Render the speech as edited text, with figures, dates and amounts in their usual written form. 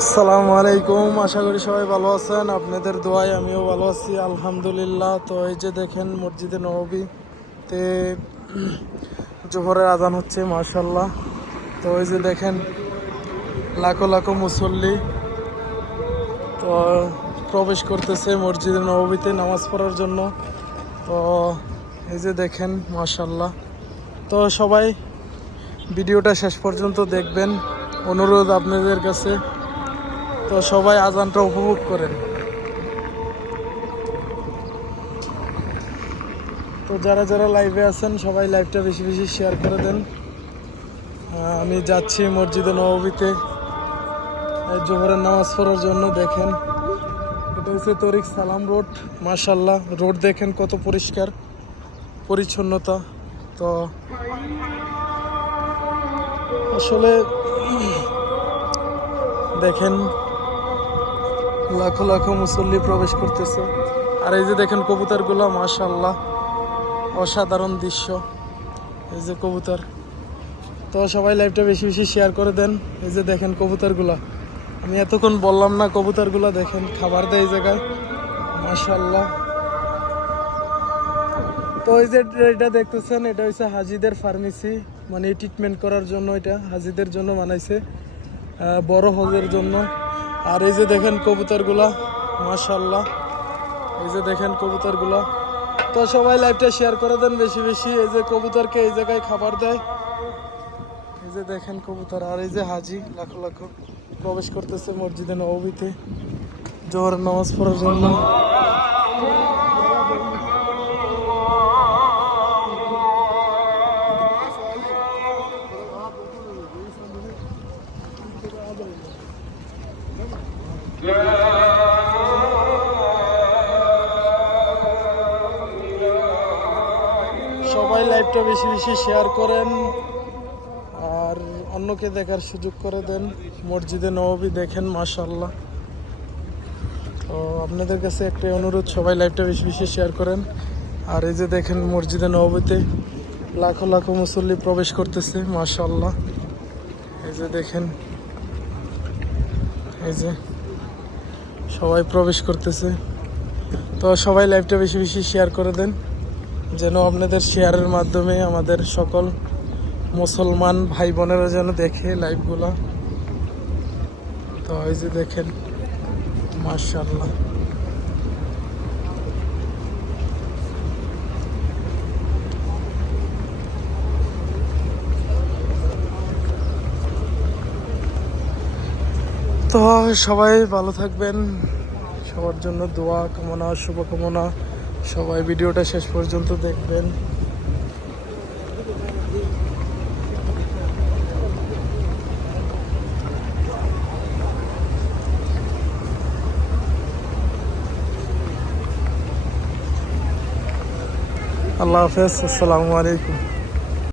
আসসালামু আলাইকুম, আশা করি সবাই ভালো আছেন। আপনাদের দোয়ায় আমিও ভালো আছি আলহামদুলিল্লাহ। তো এই যে দেখেন মসজিদে নববীতে জোহরের আজান হচ্ছে মাশাল্লাহ। তো এই যে দেখেন লাখো লাখো মুসল্লি তো প্রবেশ করতেছে মসজিদে নববীতে নামাজ পড়ার জন্য। তো এই যে দেখেন মাশাল্লাহ। তো সবাই ভিডিওটা শেষ পর্যন্ত দেখবেন, অনুরোধ আপনাদের কাছে। তো সবাই আজানটা উপভোগ করেন। তো যারা যারা লাইভে আছেন সবাই লাইভটা বেশি বেশি শেয়ার করে দেন। আমি যাচ্ছি মসজিদে নববীতে জোহরের নামাজ পড়ার জন্য। দেখেন এটা হচ্ছে তরিক সালাম রোড, মাশাল্লাহ। রোড দেখেন কত পরিষ্কার পরিচ্ছন্নতা। তো আসলে দেখেন লাখো লাখো মুসল্লি প্রবেশ করতেছে। আর এই যে দেখেন কবুতরগুলো, মাশাল্লাহ অসাধারণ দৃশ্য। এই যে কবুতর। তো সবাই লাইভটা বেশি বেশি শেয়ার করে দেন। এই যে দেখেন কবুতরগুলা, আমি এতক্ষণ বললাম না, কবুতরগুলা দেখেন খাবার দেয় এই জায়গায়, মাশাল্লাহ। তো এই যে এটা দেখতেছেন, এটা হচ্ছে হাজিদের ফার্মেসি, মানে ট্রিটমেন্ট করার জন্য। এটা হাজিদের জন্য বানাইছে, বড় হজের জন্য। আর এই যে দেখেন কবুতরগুলা, মাশাল্লাহ। এই যে দেখেন কবুতরগুলা। তো সবাই লাইভটা শেয়ার করে দেন বেশি বেশি। এই যে কবুতরকে এই জায়গায় খাবার দেয়। এই যে দেখেন কবুতর। আর এই যে হাজি লাখো লাখো প্রবেশ করতেছে মসজিদে নববীতে জোহরের নামাজ পড়ার জন্য। সবাই লাইভটা বেশি বেশি শেয়ার করেন আর অন্যকে দেখার সুযোগ করে দেন। মসজিদে নববী দেখেন মাশাল্লাহ। তো আপনাদের কাছে একটা অনুরোধ, সবাই লাইভটা বেশি বেশি শেয়ার করেন। আর এই যে দেখেন মসজিদে নববীতে লাখো লাখো মুসল্লি প্রবেশ করতেছে মাশাল্লাহ। এই যে দেখেন, এই যে সবাই প্রবেশ করতেছে। তো সবাই লাইভটা বেশি বেশি শেয়ার করে দেন, যেন আপনাদের শেয়ারের মাধ্যমে আমাদের সকল মুসলমান ভাই বোনেরা যেন দেখে লাইভগুলা। তো এই যে দেখেন মাশাআল্লাহ। তো সবাই ভালো থাকবেন, সবার জন্য দোয়া কামনা, শুভকামনা। সবাই ভিডিওটা শেষ পর্যন্ত দেখবেন। আল্লাহ হাফেজ, আসসালামু আলাইকুম।